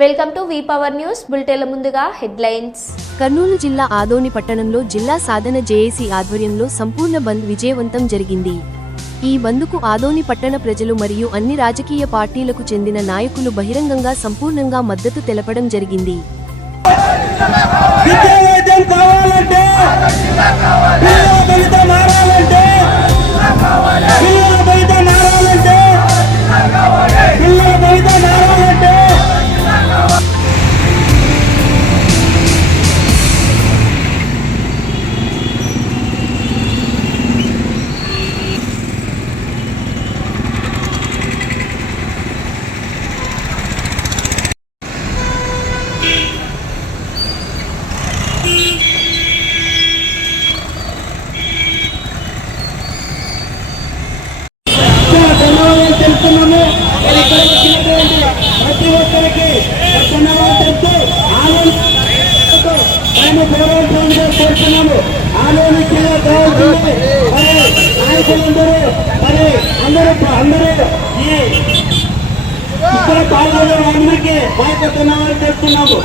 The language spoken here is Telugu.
Welcome to V power news బులెటిన్ల ముందుగా హెడ్లైన్స్. కర్నూలు జిల్లా ఆదోని పట్టణంలో జిల్లా సాధన జేఏసీ ఆధ్వర్యంలో సంపూర్ణ బంద్ విజయవంతం జరిగింది. ఈ బంద్కు ఆదోని పట్టణ ప్రజలు మరియు అన్ని రాజకీయ పార్టీలకు చెందిన నాయకులు బహిరంగంగా సంపూర్ణంగా మద్దతు తెలపడం జరిగింది. యువతలకి ఒక్కరికి ఆలోచనతో మేము గౌరవించాలని కోరుతున్నాము. ఆలోచించిన కావాల్సింది మరి నాయకులందరూ మరి అందరూ అందరూ ఈ ఇక్కడ పాల్గొనే అందరికీ మా యొక్క ధన్యవాదాలు తెలుపుతున్నాము